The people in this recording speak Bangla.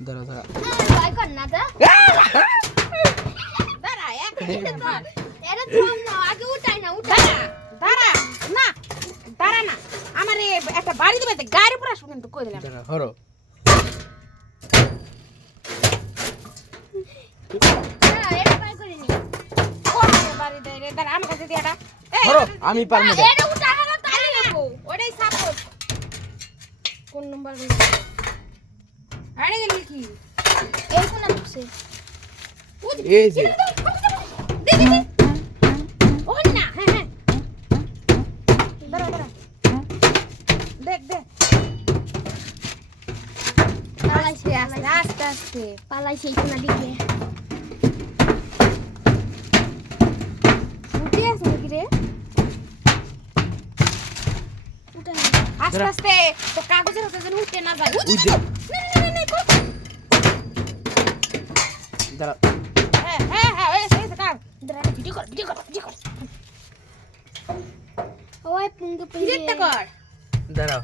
দাঁড়া দাঁড়া ভয় কর না দা দাঁড়া এক মিনিট ধর এটা থাম না আগে উঠাই না উঠা দাঁড়া না দাঁড়া না আমার একটা বাড়ি দিবে গাড়ির উপর আসবো কিন্তু কই দিলাম দাঁড়া হরো না এটা ভয় করিনি কোথায় বাড়ি দেয় রে দাঁড়া আমার কাছে দিয়ে এটা হরো আমি পারবো না এটা উঠা হলো তাই নেবো ওটাই সাপোর্ট কোন নাম্বার আরে গেলি কি এই কোন নাম্বার এই যে দে দে ও না হ্যাঁ হ্যাঁ দাঁড়া দাঁড়া দেখ দেখ পালাইছে আস্তে আস্তে পালাইছে এই কোনা দিকে উঠে আসে নাকি রে উঠা আস্তে আস্তে তো কাগজের হাতে যেন উঠে না যায় ওই যে না দাঁড়া হ্যাঁ হ্যাঁ হ্যাঁ এই কাগ দাঁড়া ভিডিও কর ওই পুঙ্গু ভিডিওটা কর দাঁড়াও